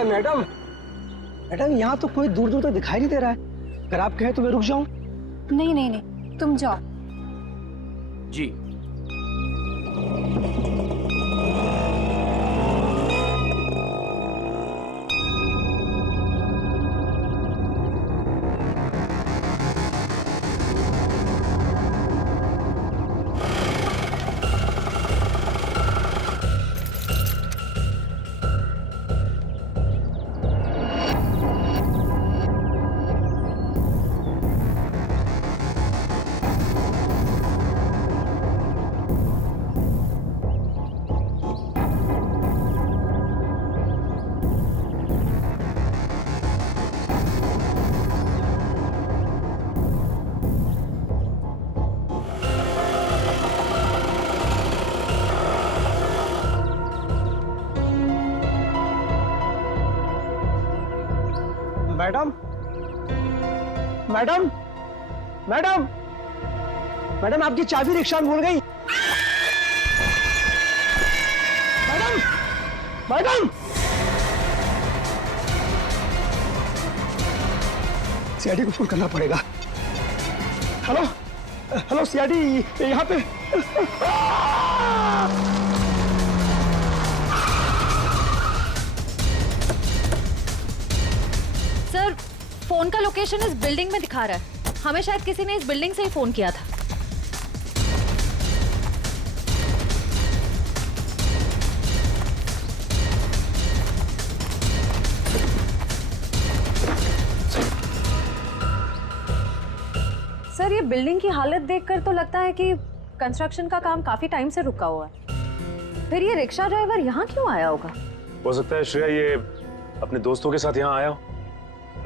अरे madam, madam यहाँ तो कोई दूर दूर तक दिखाई नहीं दे रहा है। अगर आप कहें तो मैं रुक जाऊं? नहीं नहीं नहीं, तुम जाओ। जी। मैडम, मैडम, मैडम, मैडम आपकी चाबी रिक्शा में भूल गई। मैडम, मैडम, सीआईडी को फोन करना पड़ेगा। हेलो, हेलो सीआईडी, यहाँ पे। सर, फोन का लोकेशन इस बिल्डिंग में दिखा रहा है। हमें शायद किसी ने इस बिल्डिंग से ही फोन किया था। सर, ये बिल्डिंग की हालत देखकर तो लगता है कि कंस्ट्रक्शन का काम काफी टाइम से रुका हुआ है। फिर ये रिक्शा ड्राइवर यहाँ क्यों आया होगा? हो सकता है श्रेया ये अपने दोस्तों के साथ यहाँ आया हो,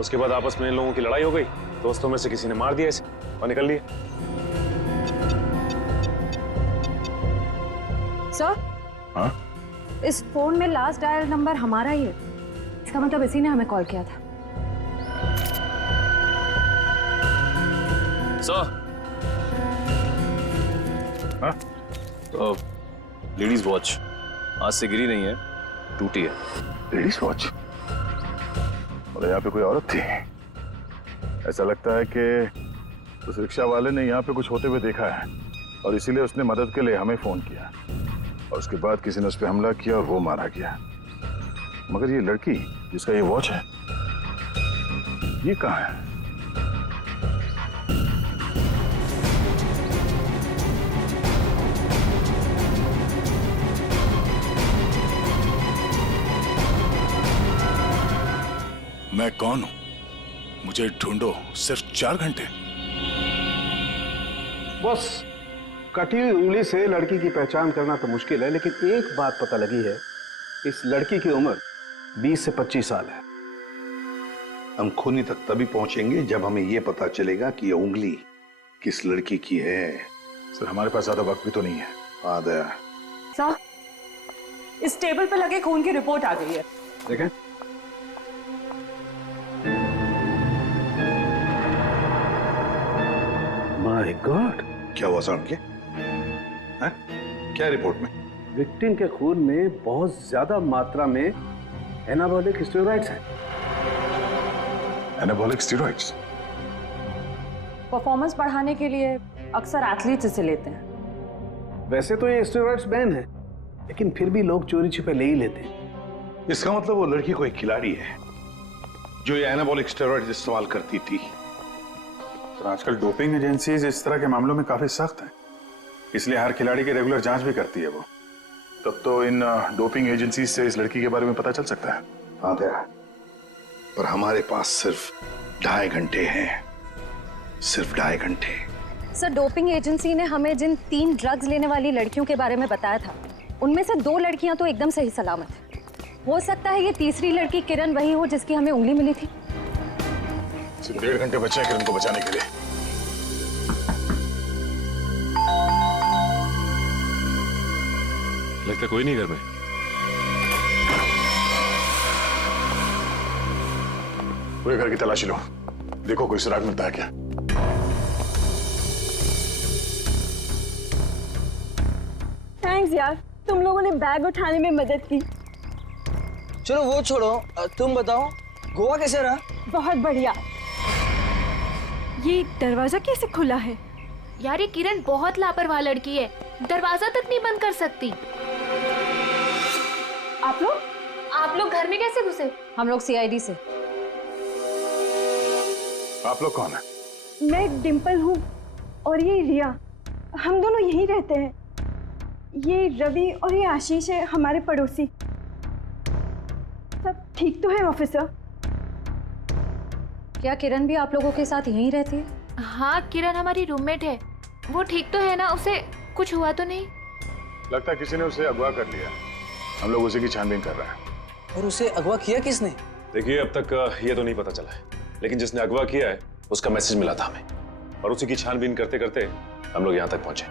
उसके बाद आपस में इन लोगों की लड़ाई हो गई, दोस्तों में से किसी ने मार दिया इसे और निकल लिए। सर, हाँ? इस फोन में लास्ट डायल नंबर हमारा ही है। इसका मतलब इसी ने हमें कॉल किया था। सर, हाँ? तो लेडीज वॉच आज से गिरी नहीं है, टूटी है। Ladies watch? और यहाँ पे कोई औरत थी? ऐसा लगता है कि उस रिक्शा वाले ने यहाँ पे कुछ होते हुए देखा है और इसीलिए उसने मदद के लिए हमें फोन किया और उसके बाद किसी ने उस पर हमला किया और वो मारा गया। मगर ये लड़की जिसका ये वॉच है, ये कहाँ है? मैं कौन हूं? मुझे ढूंढो सिर्फ 4 घंटे। बस कटी हुई उंगली से लड़की की पहचान करना तो मुश्किल है, लेकिन एक बात पता लगी है, इस लड़की की उम्र 20 से 25 साल है। हम खूनी तक तभी पहुंचेंगे जब हमें यह पता चलेगा कि यह उंगली किस लड़की की है। सर, हमारे पास ज्यादा वक्त भी तो नहीं है। हाँ दया। सर, इस टेबल पर लगे खून की रिपोर्ट आ गई है। देखें। माय गॉड, क्या हुआ सर के? क्या रिपोर्ट में? विक्टिम के खून में बहुत ज्यादा मात्रा में एनाबॉलिक स्टेरॉइड्स हैं। Anabolic steroids? परफॉर्मेंस बढ़ाने के लिए अक्सर एथलीट्स इसे लेते हैं। वैसे तो ये स्टेरॉइड्स बैन है, लेकिन फिर भी लोग चोरी छिपे ले ही लेते हैं। इसका मतलब वो लड़की कोई खिलाड़ी है जो ये एनाबॉलिक स्टेरॉइड्स इस्तेमाल करती थी। तो आजकल डोपिंग एजेंसीज इस तरह के मामलों में काफी सख्त हैं, इसलिए हर खिलाड़ी की रेगुलर जांच भी करती है वो। तब तो इन डोपिंग एजेंसीज से इस लड़की के बारे में पता चल सकता है। हाँ दया, पर हमारे पास सिर्फ 2.5 घंटे हैं, सिर्फ 2.5 घंटे। सर, डोपिंग एजेंसी ने हमें जिन 3 ड्रग्स लेने वाली लड़कियों के बारे में बताया था, उनमें से 2 लड़कियां तो एकदम सही सलामत है। हो सकता है ये तीसरी लड़की किरण वही हो जिसकी हमें उंगली मिली थी। सिर्फ 1.5 घंटे बचे हैं किरण को बचाने के लिए। लगता कोई नहीं घर में। पूरे घर की तलाशी लो, देखो कोई सुराग मिलता है क्या। थैंक्स यार, तुम लोगों ने बैग उठाने में मदद की। चलो वो छोड़ो, तुम बताओ गोवा कैसे रहा? बहुत बढ़िया। ये दरवाजा कैसे खुला है? यार ये किरण बहुत लापरवाह लड़की है, दरवाजा तक नहीं बंद कर सकती। आप लोग घर में कैसे घुसे? हम लोग सीआईडी से। आप लोग कौन है? मैं डिम्पल हूँ और ये रिया, हम दोनों यहीं रहते हैं। ये रवि और ये आशीष है हमारे पड़ोसी। सब ठीक तो है ऑफिसर? क्या किरण भी आप लोगों के साथ यहीं रहती है? हाँ किरण हमारी रूममेट है। वो ठीक तो है ना? उसे कुछ हुआ तो नहीं? लगता है किसी ने उसे अगवा कर लिया। हम लोग उसी की छानबीन कर रहे हैं। और उसे अगवा किया किसने? देखिए अब तक ये तो नहीं पता चला है, लेकिन जिसने अगवा किया है उसका मैसेज मिला था हमें और उसी की छानबीन करते करते हम लोग यहाँ तक पहुंचे।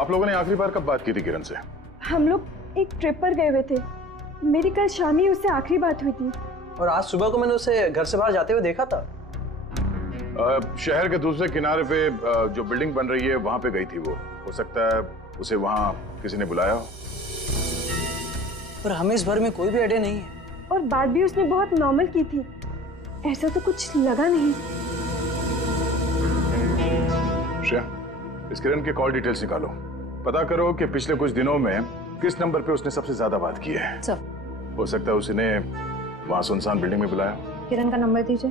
आप लोगों ने आखिरी बार कब बात की थी किरण से? हम लोग एक ट्रिप पर गए हुए थे। मेरी कल शाम ही उससे आखिरी बात हुई थी। और आज सुबह को मैंने उसे घर से बाहर जाते हुए देखा था। शहर के दूसरे किनारे पे जो बिल्डिंग बन रही है वहां पे गई थी वो। हो सकता है उसे वहां किसी ने बुलाया हो। पर हमें इस बारे में कोई भी आइडिया नहीं है। और बात भी उसने बहुत नॉर्मल की थी, ऐसा तो कुछ लगा नहीं। श्रेया, इस किरण के कॉल डिटेल्स निकालो। पता करो कि पिछले कुछ दिनों में किस नंबर पे उसने सबसे ज्यादा बात की है। सर, हो सकता है उसने वहां सुनसान बिल्डिंग में बुलाया। किरण का नंबर दीजिए।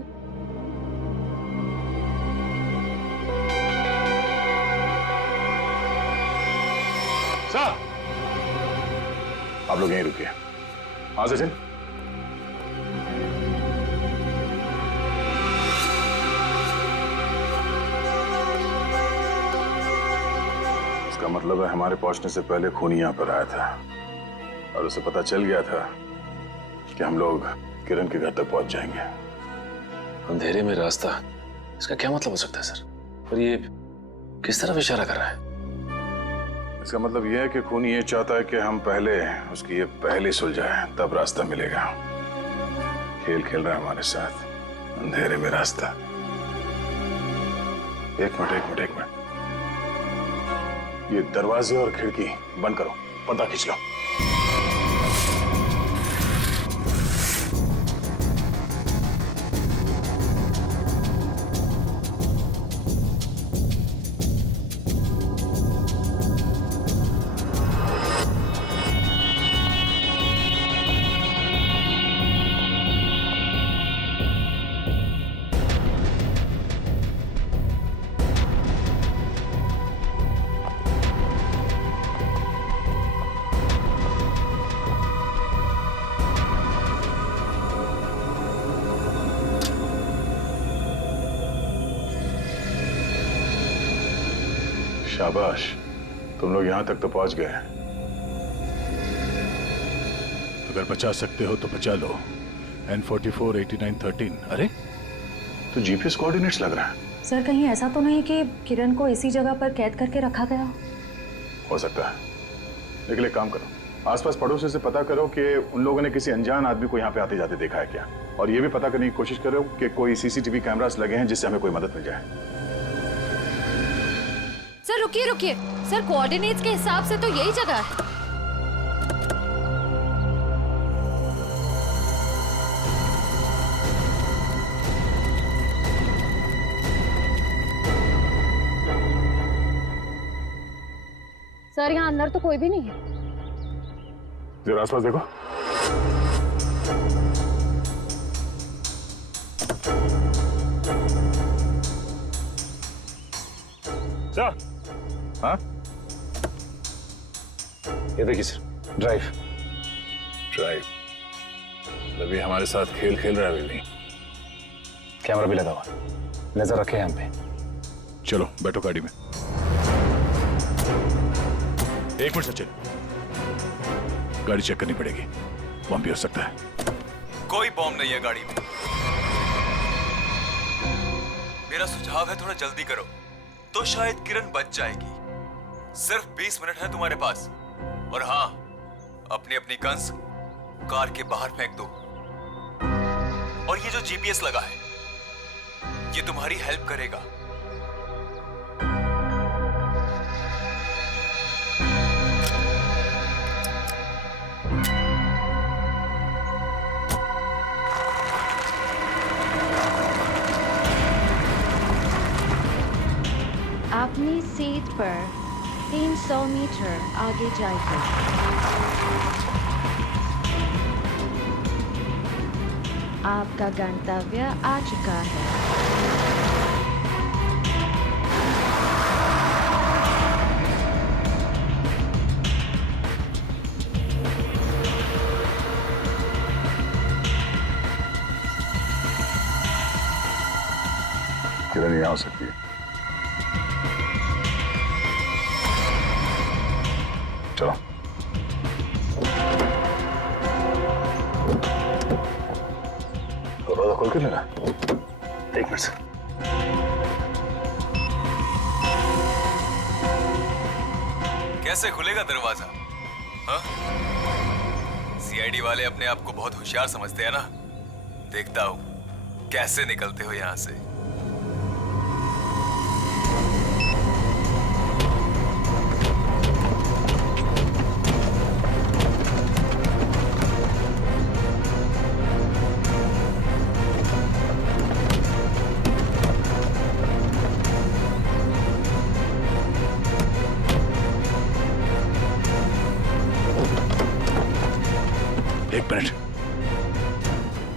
सर, आप लोग यहीं रुकिए। हाँ सचिन। इसका मतलब है हमारे पहुंचने से पहले खूनी यहाँ पर आया था और उसे पता चल गया था कि हम लोग किरण के घर तक पहुंच जाएंगे। अंधेरे में रास्ता, इसका क्या मतलब हो सकता है सर? और ये किस तरफ इशारा कर रहा है? इसका मतलब यह है कि खूनी ये चाहता है कि हम पहले उसकी ये पहली सुलझाए, तब रास्ता मिलेगा। खेल खेल रहा है हमारे साथ, अंधेरे में रास्ता। एक मिनट। ये दरवाजे और खिड़की बंद करो, पर्दा खींच लो। शाबाश, तुम लोग यहां तक तो पहुंच गए। अगर बचा सकते हो तो बचा लो। N44 8913। अरे तो जीपीएस कोऑर्डिनेट्स लग रहा है। सर, कहीं ऐसा तो नहीं कि किरण को इसी जगह पर कैद करके रखा गया हो सकता है, लेकिन एक काम करो, आसपास पड़ोसी से पता करो कि उन लोगों ने किसी अनजान आदमी को यहाँ पे आते जाते देखा है क्या, और ये भी पता करने की कोशिश करो कि कोई सीसीटीवी कैमरास लगे हैं जिससे हमें कोई मदद मिल जाए। सर रुकिए, सर कोऑर्डिनेट्स के हिसाब से तो यही जगह है। सर, यहाँ अंदर तो कोई भी नहीं है। जरा आसपास देखो। सर, हाँ? ये देखिए सर, ड्राइव। अभी हमारे साथ खेल खेल रहा है नहीं। कैमरा भी लगा हुआ, नजर रखे यहाँ पे। चलो बैठो गाड़ी में। एक मिनट सचिन, गाड़ी चेक करनी पड़ेगी, बम भी हो सकता है। कोई बॉम्ब नहीं है गाड़ी में। मेरा सुझाव है थोड़ा जल्दी करो तो शायद किरण बच जाएगी। सिर्फ 20 मिनट है तुम्हारे पास। और हाँ, अपनी अपनी गन्स कार के बाहर फेंक दो। और ये जो जीपीएस लगा है, ये तुम्हारी हेल्प करेगा। पर 300 मीटर आगे जाइए। आपका गंतव्य आ चुका है। किरण यहाँ हो सकती है। चलो। दरवाजा खोल के लेना। एक मिनट से। कैसे खुलेगा दरवाजा? हाँ? सीआईडी वाले अपने आप को बहुत होशियार समझते हैं ना। देखता हूं कैसे निकलते हो यहां से। एक मिनट,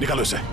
निकालो इसे।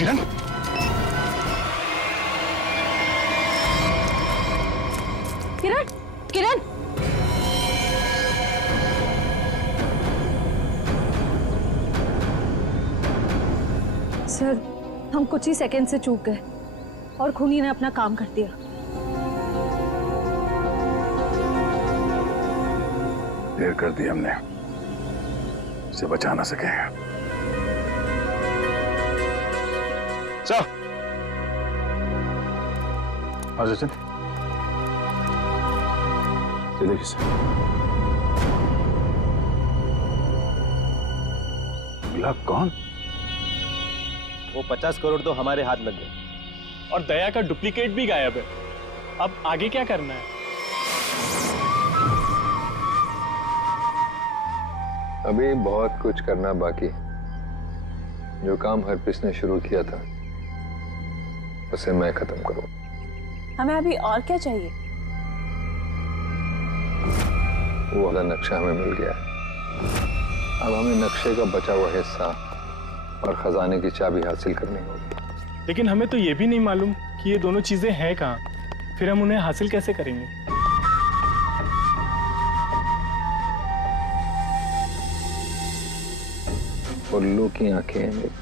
किरण, किरण, किरण, सर हम कुछ ही सेकंड से चूक गए और खूनी ने अपना काम कर दिया। देर कर दी हमने, इसे बचा ना सके। सर, हाँ सचिन, ये देखिए सर, मिला कौन? वो 50 करोड़ तो हमारे हाथ लग गए और दया का डुप्लीकेट भी गायब है। अब आगे क्या करना है? अभी बहुत कुछ करना बाकी। जो काम हरप्रीत ने शुरू किया था उसे मैं खत्म करूं। हमें अभी और क्या चाहिए? वो वाला नक्शा हमें मिल गया है। अब हमें नक्शे का बचा हुआ हिस्सा और खजाने की चाबी हासिल करनी होगी। लेकिन हमें तो ये भी नहीं मालूम कि ये दोनों चीजें हैं कहाँ। फिर हम उन्हें हासिल कैसे करेंगे? उल्लू की आंखें हैं मेरी।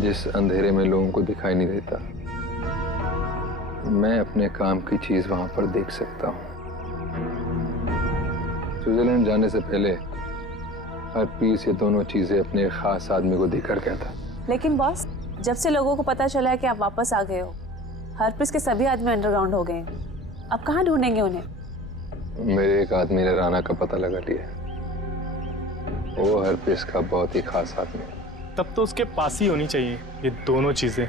जिस अंधेरे में लोगों को दिखाई नहीं देता, मैं अपने काम की चीज वहां पर देख सकता हूं। स्विट्जरलैंड जाने से पहले हरप्रीत ये दोनों चीजें अपने खास आदमी को देकर गया था। लेकिन बॉस, जब से लोगों को पता चला है कि आप वापस आ गए हो, हरप्रीत के सभी आदमी अंडरग्राउंड हो गए हैं। अब कहाँ ढूंढेंगे उन्हें? मेरे एक आदमी ने राना का पता लगा लिया। वो हरप्रीत का बहुत ही खास आदमी है। तब तो उसके पास ही होनी चाहिए ये दोनों चीजें।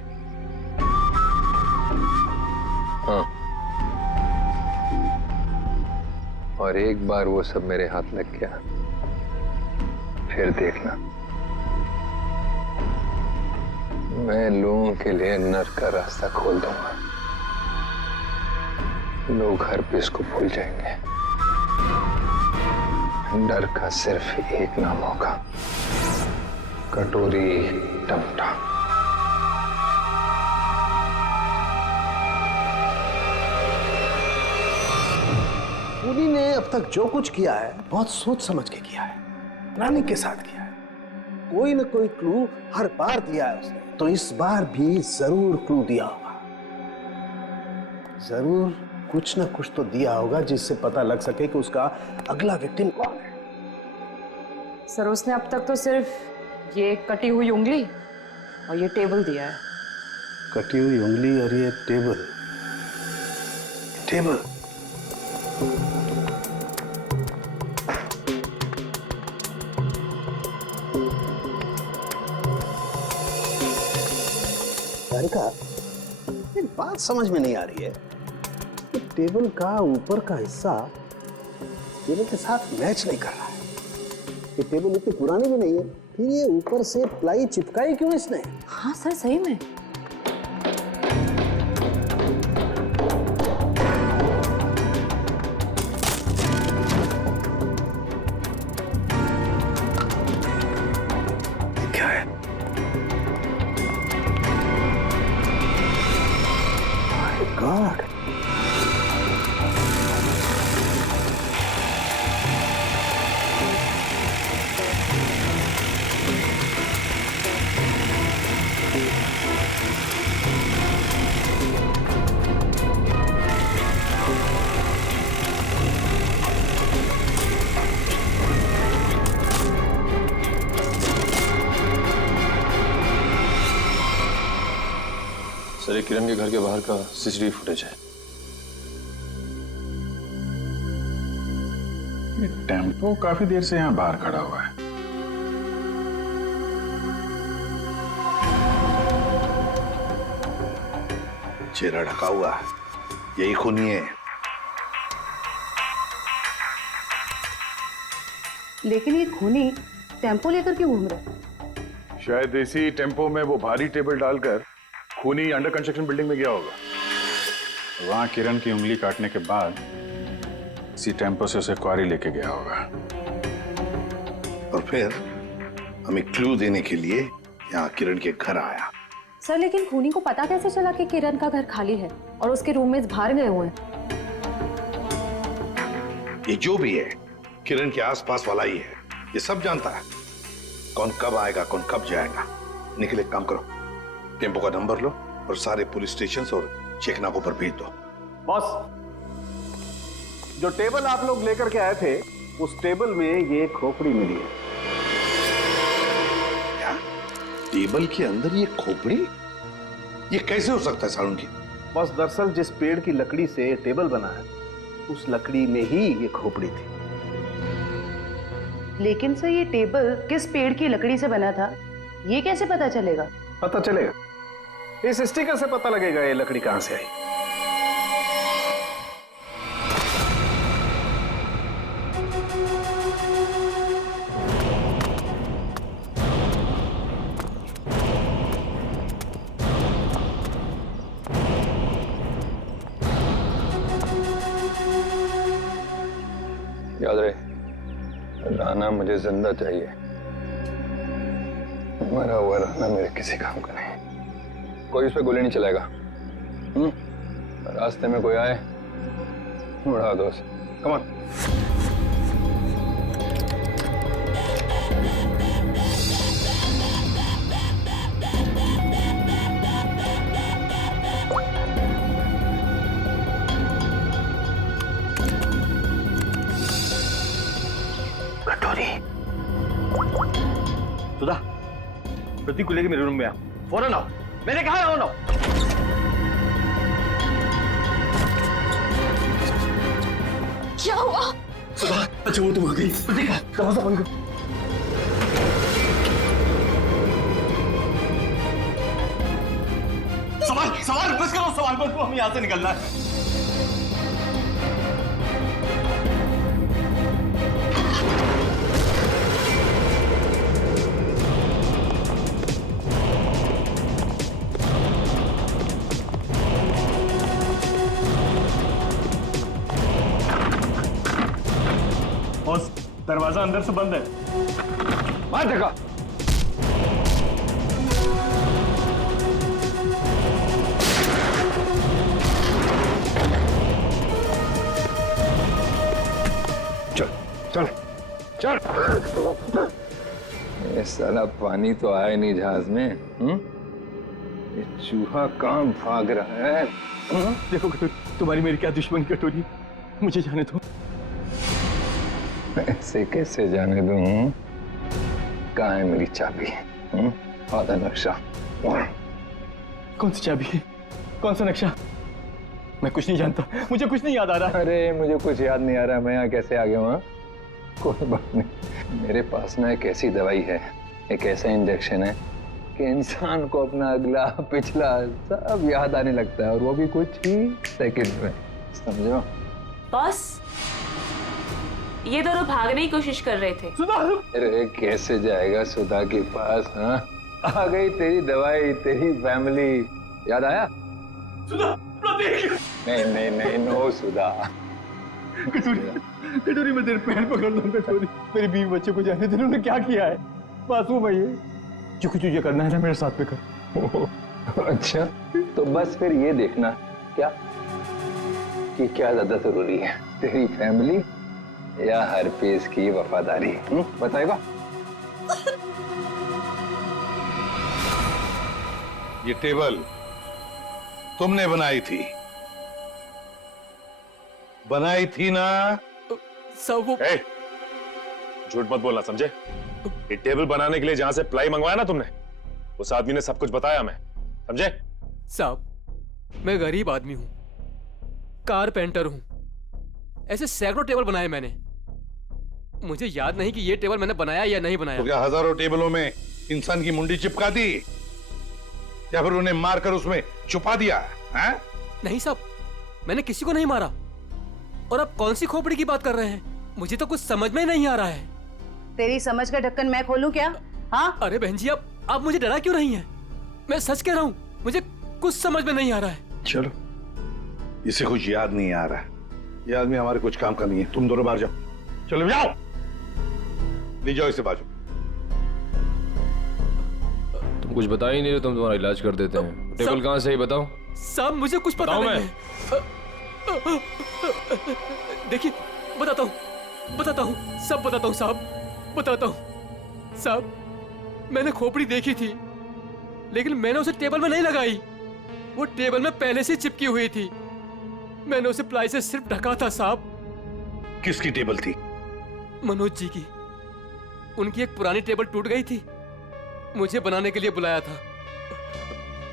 हाँ, और एक बार वो सब मेरे हाथ लग गया, फिर देखना मैं लोगों के लिए नर्क का रास्ता खोल दूंगा। लोग हरप्रीत को भूल जाएंगे। डर का सिर्फ एक नाम होगा, कटोरी टमटा। खूनी ने अब तक जो कुछ किया है बहुत सोच समझ के किया है, प्लानिंग के साथ किया है। कोई न कोई क्लू हर बार दिया है उसने, तो इस बार भी जरूर क्लू दिया होगा। जरूर कुछ ना कुछ तो दिया होगा जिससे पता लग सके कि उसका अगला विक्टिम कौन है। सर उसने अब तक तो सिर्फ ये कटी हुई उंगली और ये टेबल दिया है। कटी हुई उंगली और ये टेबल। टेबल का एक बात समझ में नहीं आ रही है कि टेबल का ऊपर का हिस्सा टेबल के साथ मैच नहीं कर रहा है। ये टेबल इतनी पुरानी भी नहीं है, फिर ये ऊपर से प्लाई चिपकाई क्यों इसने? हाँ सर सही में। क्या है? God. सर ये किरण के घर के बाहर का सीसीटीवी फुटेज है। ये टेम्पो काफी देर से यहाँ बाहर खड़ा हुआ है। चेहरा ढका हुआ है, यही खूनी है। लेकिन ये खूनी टेम्पो लेकर क्यों घूम रहा है? शायद इसी टेम्पो में वो भारी टेबल डालकर खूनी अंडर कंस्ट्रक्शन बिल्डिंग में गया होगा। वहां किरण की उंगली काटने के बाद इसी टेम्पो से उसे क्वारी लेके गया होगा। और फिर हमें क्लू देने के लिए यहाँ किरण के घर आया। सर लेकिन खूनी को पता कैसे चला कि किरण का घर खाली है और उसके रूममेट्स बाहर गए हुए हैं? ये जो भी है किरण के आसपास वाला ही है, ये सब जानता है कौन कब आएगा कौन कब जाएगा। निखिल एक काम करो, टेम्पो का नंबर लो और सारे पुलिस स्टेशन और चेकनाकों पर भेज दो। बॉस, जो टेबल आप लोग लेकर के आए थे उस टेबल में ये खोपड़ी मिली है। क्या? टेबल के अंदर ये खोपड़ी? ये कैसे हो सकता है सालुंकी? बॉस दरअसल जिस पेड़ की लकड़ी से टेबल बना है उस लकड़ी में ही ये खोपड़ी थी। लेकिन सर ये टेबल किस पेड़ की लकड़ी से बना था ये कैसे पता चलेगा? पता चलेगा, इस स्टिकर से पता लगेगा ये लकड़ी कहां से आई। याद रहे, राना मुझे जिंदा चाहिए। मरा हुआ राना मेरे किसी काम का नहीं। कोई उस पर गोली नहीं चलाएगा। रास्ते में कोई आए उड़ा दो उसे। Come on. सुधा, प्रतीक को लेके मेरे रूम में आ, फौरन आओ। मैंने कहा आओ ना। क्या हुआ? सुधा, अच्छा वो तुम आ गई। प्रतीक, दरवाजा बंद करो। सवाल बस करो, सवाल बस करो, हमें यहाँ से निकलना है। दरवाजा अंदर से बंद है। मार धक्का। चल चल चल। ये साला पानी तो आया नहीं जहाज में। ये चूहा कहाँ भाग रहा है? देखो कटोरी, तुम्हारी मेरी क्या दुश्मनी कटोरी, मुझे जाने दो। ऐसे कैसे जाने दूं? कहाँ है मेरी चाबी? आधा नक्शा। कौन सी चाबी है? कौन सा नक्शा? मैं कुछ नहीं जानता, मुझे कुछ नहीं याद आ रहा। अरे मुझे कुछ याद नहीं आ रहा, मैं यहाँ कैसे आ गया हूँ? कोई बात नहीं, मेरे पास ना एक ऐसी दवाई है, एक ऐसा इंजेक्शन है कि इंसान को अपना अगला पिछला सब याद आने लगता है, और वो भी कुछ ही सेकंड में, समझो? बॉस, ये दोनों भागने की कोशिश कर रहे थे। अरे कैसे जाएगा सुधा के पास? हाँ, आ गई तेरी दवाई, तेरी फैमिली, याद आया? सुधा, नहीं नहीं नहीं, नो सुधा। कटोरी मैं तेरे पैर पकड़ लूं कटोरी, मेरी बीवी बच्चे को जाने दे, उन्होंने क्या किया है? मासूम है ये, जो कुछ तुझे करना है ना मेरे साथ में कर। अच्छा, तो बस फिर ये देखना क्या कि क्या ज्यादा जरूरी है, तेरी फैमिली या हरपेश की वफादारी? बताएगा? ये टेबल तुमने बनाई थी ना? सब वो झूठ मत बोलना, समझे? ये टेबल बनाने के लिए जहां से प्लाई मंगवाया ना तुमने, उस आदमी ने सब कुछ बताया, मैं समझे? साहब, मैं गरीब आदमी हूं, कारपेंटर हूं, ऐसे सैकड़ों टेबल बनाए मैंने, मुझे याद नहीं कि ये टेबल मैंने बनाया या नहीं बनाया। तो क्या हजारों टेबलों में इंसान की मुंडी चिपका दी, या फिर उन्हें मारकर उसमें छुपा दिया है? नहीं साहब, मैंने किसी को नहीं मारा। और आप कौन सी खोपड़ी की बात कर रहे हैं? मुझे तो कुछ समझ में नहीं आ रहा है। तेरी समझ का ढक्कन मैं खोलूं क्या? हाँ? अरे बहन जी, आप मुझे डरा क्यों रही हैं? मैं सच कह रहा हूँ, मुझे कुछ समझ में नहीं आ रहा है। चलो, इसे कुछ याद नहीं आ रहा है, ये आदमी हमारे कुछ काम का नहीं है, तुम दोनों बाहर जाओ, चलो जाओ, ले जाओ इसे बाजू। तुम कुछ बता ही नहीं रहे, तुम तुम्हारा इलाज कर देते हैं। टेबल कहाँ से है बताओ। साहब मुझे कुछ पता नहीं है। देखिए, बताता हूँ, सब बताता हूँ साहब, बताता हूँ साहब। मैंने खोपड़ी देखी थी, लेकिन मैंने उसे टेबल में नहीं लगाई, वो टेबल में पहले से चिपकी हुई थी। मैंने उसे प्लाई से सिर्फ ढका था साहब। किसकी टेबल थी? मनोज जी की। उनकी एक पुरानी टेबल टूट गई थी, मुझे बनाने के लिए बुलाया था।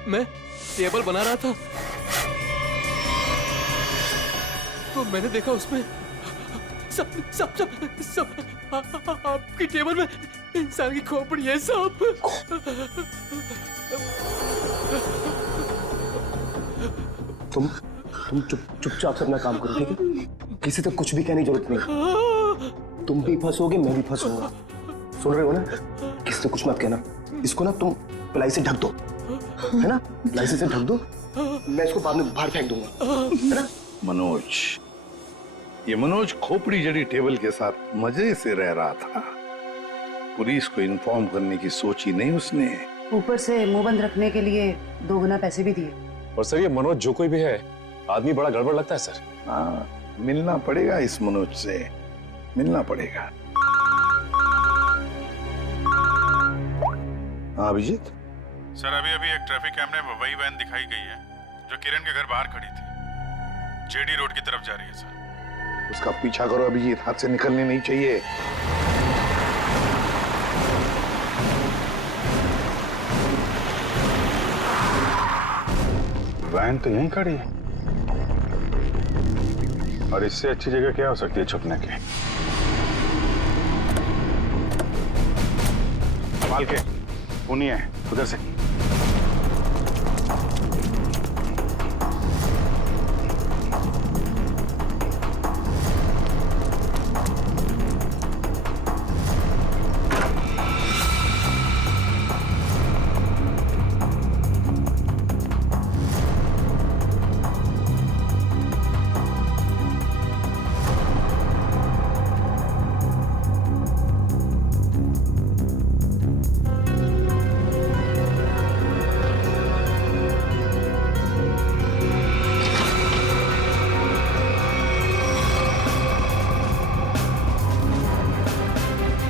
मैं टेबल बना रहा था तो मैंने देखा उसमें सब आपकी टेबल में इंसान की खोपड़ी है साहब। तुम चुपचाप से अपना काम करो, ठीक है? किसी तक कुछ भी कहने की जरूरत नहीं। तुम भी फंसोगे, मैं भी फंसूंगा। सुन रहे हो ना? किसी से कुछ मत कहना। इसको ना तुम प्लाई से ढक दो, है ना? प्लाई से ढक दो, मैं इसको बाद में बाहर फेंक दूंगा, है ना? मनोज, ये मनोज खोपड़ी जड़ी टेबल के साथ मजे से रह रहा था, पुलिस को इन्फॉर्म करने की सोची नहीं उसने। ऊपर से मुंह बंद रखने के लिए 2 गुना पैसे भी दिए। और सर, ये मनोज जो कोई भी है, आदमी बड़ा गड़बड़ लगता है सर। हाँ, मिलना पड़ेगा इस मनोज से, मिलना पड़ेगा। हाँ अभिजीत सर, अभी एक ट्रैफिक कैमरे में वही वैन दिखाई गई है जो किरण के घर बाहर खड़ी थी, जेडी रोड की तरफ जा रही है सर। उसका पीछा करो अभिजीत, हाथ से निकलने नहीं चाहिए। वैन तो यहीं खड़ी है, और इससे अच्छी जगह क्या हो सकती है छुपने की? संभाल के, सुनिए उधर से।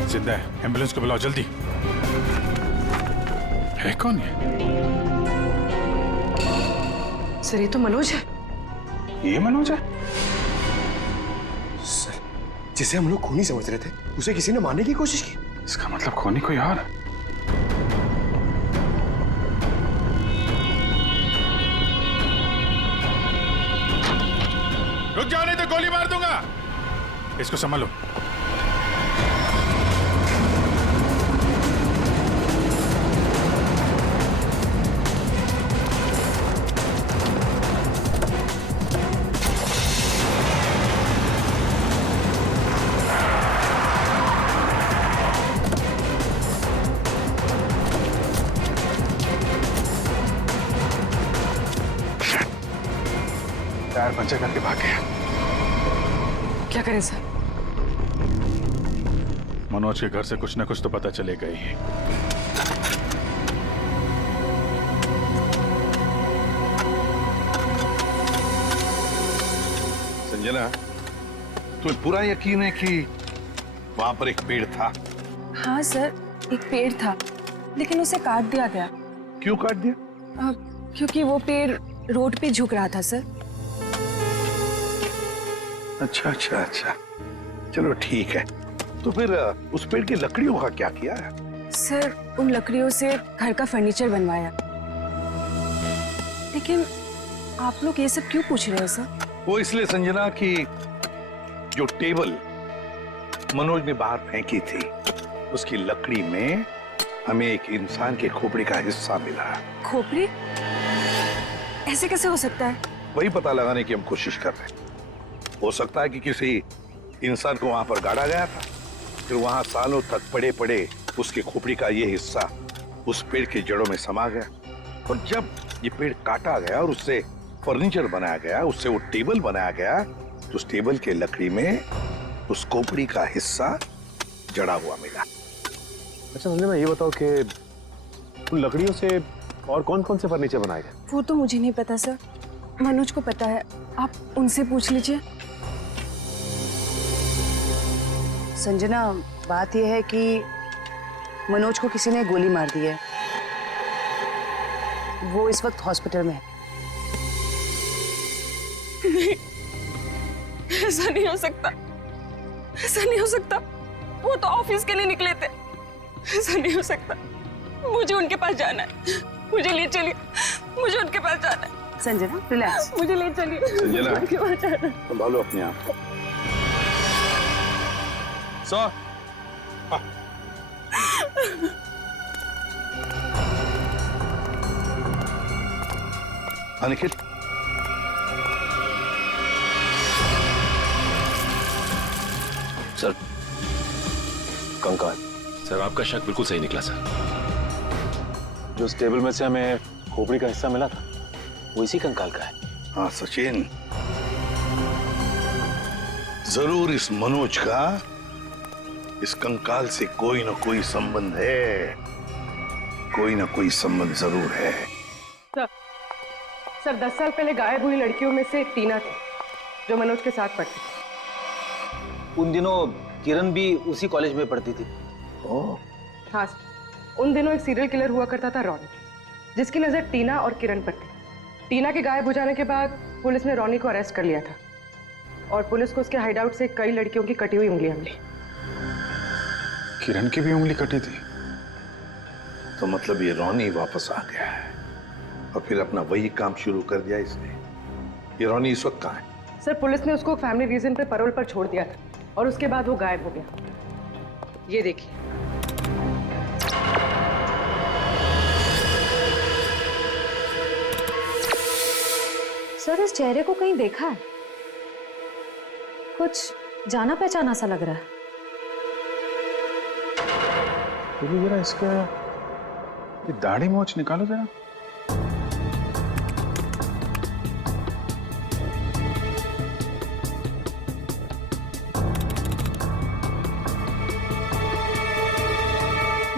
जिंदा है, एम्बुलेंस को बुलाओ जल्दी। है कौन ये? सर, ये तो मनोज है। ये मनोज है? सर, जिसे हम लोग खूनी समझ रहे थे, उसे किसी ने मारने की कोशिश की। इसका मतलब खूनी कोई और है। रुक जाओ नहीं तो गोली मार दूंगा। इसको संभालो। टायर पंचर करके भाग गया। क्या करें सर? मनोज के घर से कुछ ना कुछ तो पता चलेगा ही। संजना, तुम्हें पूरा यकीन है कि वहां पर एक पेड़ था? हाँ सर, एक पेड़ था, लेकिन उसे काट दिया गया। क्यों काट दिया? क्योंकि वो पेड़ रोड पे झुक रहा था सर। अच्छा अच्छा अच्छा, चलो ठीक है। तो फिर उस पेड़ की लकड़ियों का क्या किया है? सर, उन लकड़ियों से घर का फर्नीचर बनवाया। लेकिन आप लोग ये सब क्यों पूछ रहे हैं सर? वो इसलिए संजना कि जो टेबल मनोज ने बाहर फेंकी थी, उसकी लकड़ी में हमें एक इंसान के खोपड़ी का हिस्सा मिला। खोपड़ी? ऐसे कैसे हो सकता है? वही पता लगाने की हम कोशिश कर रहे हैं। हो सकता है कि किसी इंसान को वहां पर गाड़ा गया था, फिर वहां सालों तक पड़े पड़े उसके खोपड़ी का ये हिस्सा उस पेड़ की जड़ों में समा गया, और जब ये पेड़ काटा गया और उससे फर्नीचर बनाया गया, उससे वो टेबल बनाया गया, तो उस टेबल के लकड़ी में उस खोपड़ी का हिस्सा जड़ा हुआ मिला। अच्छा संजना, ये बताओ कि उन लकड़ियों से और कौन कौन से फर्नीचर बनाए गए? वो तो मुझे नहीं पता सर, मनोज को पता है, आप उनसे पूछ लीजिए। संजना, बात यह है कि मनोज को किसी ने गोली मार दी है। वो इस वक्त हॉस्पिटल में है। नहीं, ऐसा नहीं हो सकता, ऐसा नहीं हो सकता। वो तो ऑफिस के लिए निकले थे। ऐसा नहीं हो सकता। मुझे उनके पास जाना है, मुझे ले चलिए, मुझे उनके पास जाना है। संजना, रिलैक्स। मुझे ले चलिए, संजना, उनके पास जाना है। संभालो अपने आप को। निखिल, सर, कंकाल। सर, आपका शक बिल्कुल सही निकला सर। जो उस टेबल में से हमें खोपड़ी का हिस्सा मिला था, वो इसी कंकाल का है। हाँ सचिन, जरूर इस मनोज का इस कंकाल से कोई ना कोई संबंध है, कोई ना कोई संबंध जरूर है। सर, 10 साल पहले गायब हुई लड़कियों में से एक टीना थी, जो मनोज के साथ पढ़ती थी। उन दिनों किरण भी उसी कॉलेज में पढ़ती थी। हाँ सर, उन दिनों एक सीरियल किलर हुआ करता था रॉनी, जिसकी नजर टीना और किरण पर थी। टीना के गायब हो जाने के बाद पुलिस ने रॉनी को अरेस्ट कर लिया था, और पुलिस को उसके हाइडआउट से कई लड़कियों की कटी हुई उंगलियां मिली। किरण की भी उंगली कटी थी? तो मतलब ये रॉनी वापस आ गया है और फिर अपना वही काम शुरू कर दिया इसने। ये रॉनी इस वक्त कहाँ है? सर, पुलिस ने उसको फैमिली रीजन पे पैरोल पर छोड़ दिया था, और उसके बाद वो गायब हो गया। ये देखिए। सर, इस चेहरे को कहीं देखा है? कुछ जाना पहचाना सा लग रहा है। तो जरा इसका ये दाढ़ी मोछ निकालो जरा।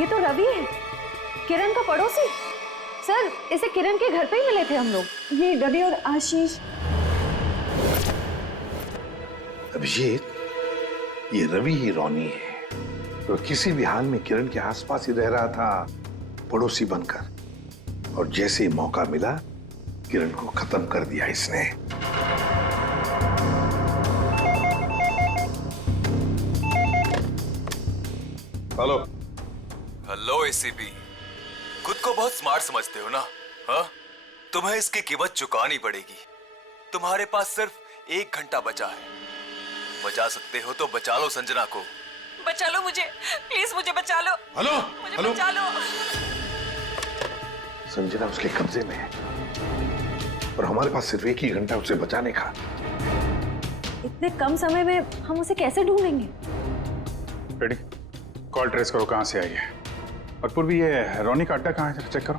ये तो रवि है, किरण का पड़ोसी। सर, इसे किरण के घर पे ही मिले थे हम लोग। ये रवि और आशीष। अभिजीत, ये रवि ही रॉनी है, तो किसी भी हाल में किरण के आसपास ही रह रहा था, पड़ोसी बनकर। और जैसे ही मौका मिला, किरण को खत्म कर दिया इसने। एसीपी, खुद को बहुत स्मार्ट समझते हो ना? हाँ, तुम्हें इसकी कीमत चुकानी पड़ेगी। तुम्हारे पास सिर्फ 1 घंटा बचा है। बचा सकते हो तो बचा लो संजना को। बचा लो मुझे, प्लीज मुझे बचा लो। हेलो, मुझे हेलो। बचा लो। संजना उसके कब्जे में है और हमारे पास सिर्फ 1 ही घंटा उसे बचाने का। इतने कम समय में हम उसे कैसे ढूंढेंगे? रेडी, कॉल ट्रेस करो कहाँ से आई है। और पूर्वी ये रोनी का अड्डा कहाँ है, चेक करो।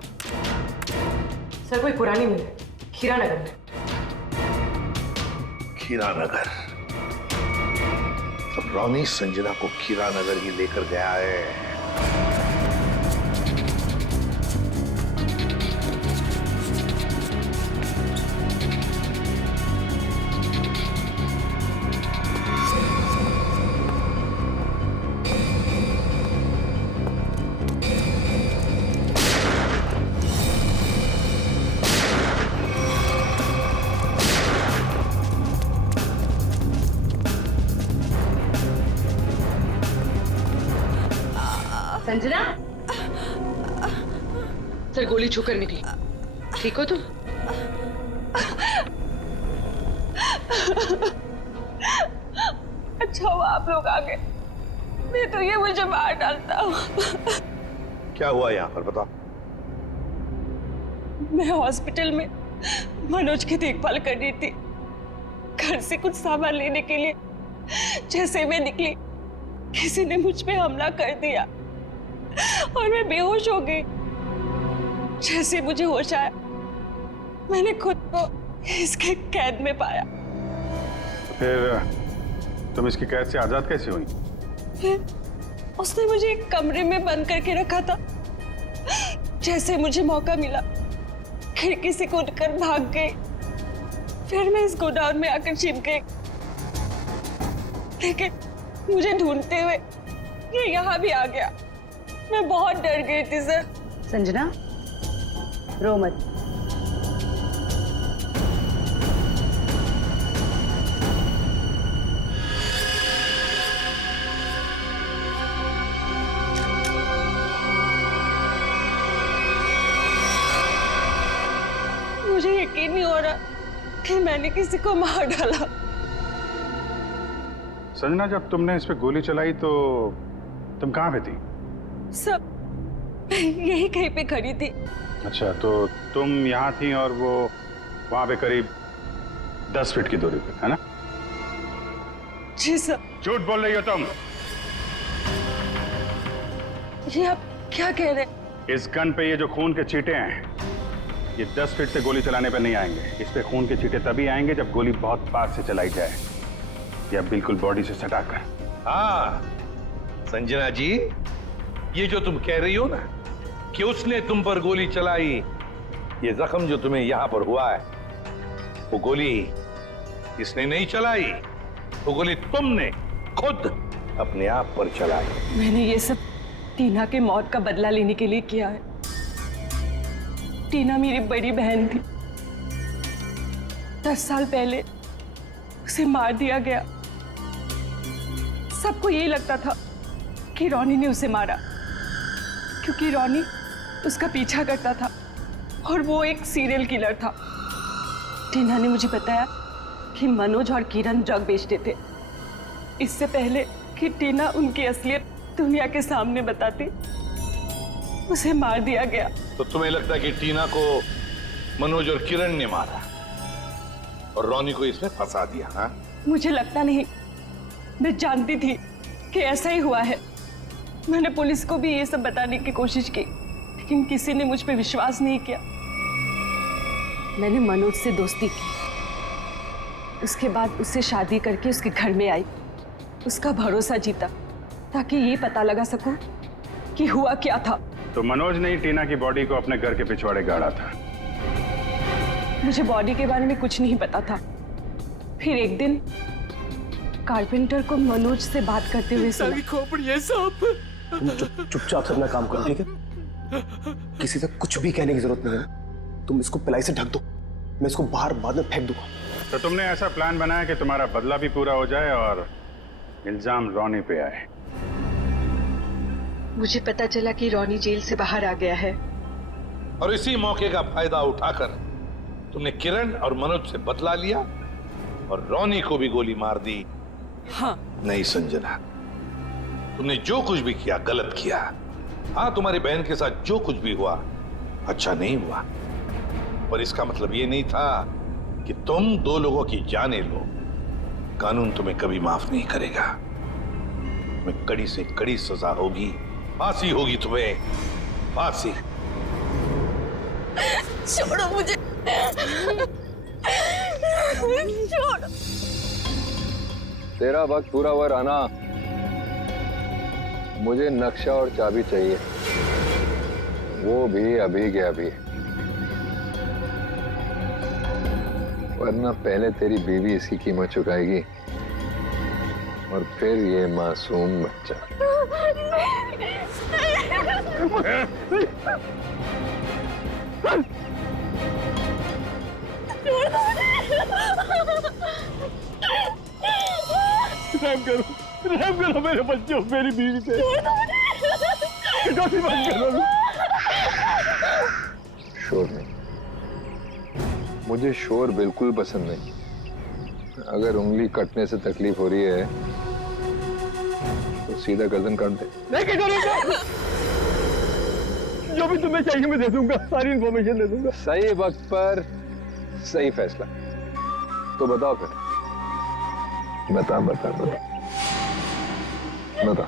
सर कोई पुरानी मिल है, खीरा नगर में। खीरा नगर? अब रोनी संजना को खीरा नगर ही लेकर गया है। संजना, सर गोली छूकर निकली। ठीक हो तुम? अच्छा हुआ आप लोग आ गए, नहीं तो ये मुझे मार डालता। क्या हुआ यहाँ पर, बताओ। मैं हॉस्पिटल में मनोज की देखभाल कर रही थी। घर से कुछ सामान लेने के लिए जैसे मैं निकली, किसी ने मुझ पे हमला कर दिया और मैं बेहोश हो गई। जैसे मुझे होश आया, मैंने खुद को इसके कैद में पाया। फिर तुम इसकी कैद से आजाद कैसे हुई? फिर उसने मुझे एक कमरे में बंद करके रखा था। जैसे मुझे मौका मिला, खिड़की से कूदकर भाग गई। फिर मैं इस गोडाउन में आकर छिप गई, लेकिन मुझे ढूंढते हुए ये यहाँ भी आ गया। मैं बहुत डर गई थी सर। संजना, रो मत। मुझे यकीन नहीं हो रहा कि मैंने किसी को मार डाला। संजना, जब तुमने इस पे गोली चलाई तो तुम कहाँ पे थी? सब यही कहीं पे खड़ी थी। अच्छा, तो तुम यहाँ थी और वो वहां पे करीब 10 फीट की दूरी पे, है ना? जी सर। झूठ बोल रही हो तुम। ये आप क्या कह रहे हैं? इस गन पे ये जो खून के छींटे हैं, ये 10 फीट से गोली चलाने पे नहीं आएंगे। इस पे खून के छींटे तभी आएंगे जब गोली बहुत पास से चलाई जाए, या बिल्कुल बॉडी से सटाकर। हाँ संजना जी, ये जो तुम कह रही हो ना कि उसने तुम पर गोली चलाई, ये जख्म जो तुम्हें यहां पर हुआ है, वो गोली इसने नहीं चलाई, वो गोली तुमने खुद अपने आप पर चलाई। मैंने ये सब टीना के मौत का बदला लेने के लिए किया है। टीना मेरी बड़ी बहन थी। 10 साल पहले उसे मार दिया गया। सबको यही लगता था कि रोनी ने उसे मारा, क्योंकि रोनी उसका पीछा करता था और वो एक सीरियल किलर था। टीना ने मुझे बताया कि मनोज और किरण ड्रग बेचते थे। इससे पहले कि टीना उनकी असलियत दुनिया के सामने बताती, उसे मार दिया गया। तो तुम्हें लगता है कि टीना को मनोज और किरण ने मारा और रोनी को इसमें फंसा दिया? हाँ, मुझे लगता नहीं, मैं जानती थी कि ऐसा ही हुआ है। मैंने पुलिस को भी ये सब बताने की कोशिश की, लेकिन किसी ने मुझ पे विश्वास नहीं किया। मैंने मनोज से दोस्ती की, उसके बाद उससे शादी करके उसके घर में आई, उसका भरोसा जीता ताकि ये पता लगा सकूं कि हुआ क्या था। तो मनोज ने ही टीना की बॉडी को अपने घर के पिछवाड़े गाड़ा था। मुझे बॉडी के बारे में कुछ नहीं पता था। फिर एक दिन कारपेंटर को मनोज से बात करते हुए सुना। खोपड़ी है सांप। तुम चुपचाप से अपना काम करो, ठीक है? किसी से कुछ भी कहने की जरूरत नहीं है। तुम इसको पिलाई से ढक दो, मैं इसको बाहर बाद में फेंक दूंगा। तो तुमने ऐसा प्लान बनाया कि तुम्हारा बदला भी पूरा हो जाए और इल्जाम रोनी पे आए। मुझे पता चला कि रॉनी जेल से बाहर आ गया है। और इसी मौके का फायदा उठाकर तुमने किरण और मनोज से बदला लिया और रॉनी को भी गोली मार दी। हाँ। नहीं संजना, तुमने जो कुछ भी किया गलत किया। हाँ, तुम्हारी बहन के साथ जो कुछ भी हुआ अच्छा नहीं हुआ, पर इसका मतलब ये नहीं था कि तुम दो लोगों की जानें लो। कानून तुम्हें कभी माफ नहीं करेगा। तुम्हें कड़ी से कड़ी सजा होगी, फांसी होगी तुम्हें, फांसी। छोड़ो मुझे, छोड़ो। तेरा वक्त पूरा हुआ राना, मुझे नक्शा और चाबी चाहिए, वो भी अभी के अभी, वरना पहले तेरी बीवी इसकी कीमत चुकाएगी और फिर ये मासूम बच्चा। रहम करो मेरे बच्चों, मेरी बीवी पे। शोर नहीं, मुझे शोर बिल्कुल पसंद नहीं। अगर उंगली कटने से तकलीफ हो रही है तो सीधा गर्दन काट दे। नहीं करूंगा, जो भी तुम्हें चाहिए मैं दे दूंगा, सारी इंफॉर्मेशन दे दूंगा। सही वक्त पर सही फैसला। तो बताओ फिर, बता बता बता बता।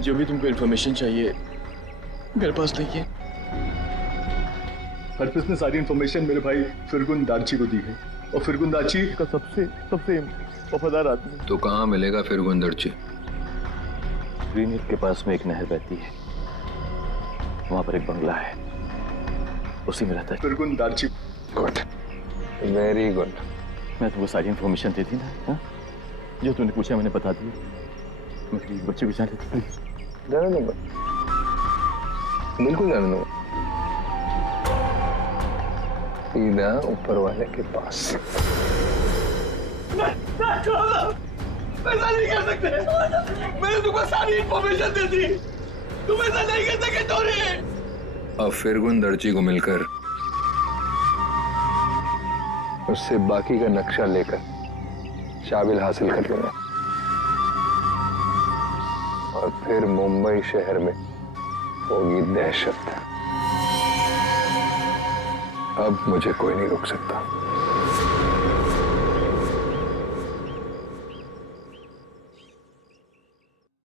जो भी तुमको इन्फॉर्मेशन चाहिए मेरे पास नहीं है। हरप्रीत ने सारी इन्फॉर्मेशन मेरे भाई फिरगुन दार्ची को दी है, और फिरगुन दार्ची का सबसे वफादार आदमी। तो कहाँ मिलेगा फिर गुंदरची? ग्रीन हिल के पास में एक नहर बहती है, वहां पर एक बंगला है, उसी में रहता है फिरगुन दार्ची। Good, very good. मैं तुमको सारी इन्फॉर्मेशन दे दी ना, हा? जो तूने पूछा मैंने बता दिया। मेरे बच्चे को जाने दे। जाने दूंगा, बिल्कुल जाने दूंगा, सीधा ऊपर वाले के पास। ऐसा नहीं कर सकते, मैंने तुमको सारी इन्फॉर्मेशन दे दी, तुम ऐसा नहीं कर सके टोरी। अब फिरगुन दर्जी को मिलकर उससे बाकी का नक्शा लेकर शाबिल हासिल कर लेना, और फिर मुंबई शहर में होगी दहशत। अब मुझे कोई नहीं रोक सकता।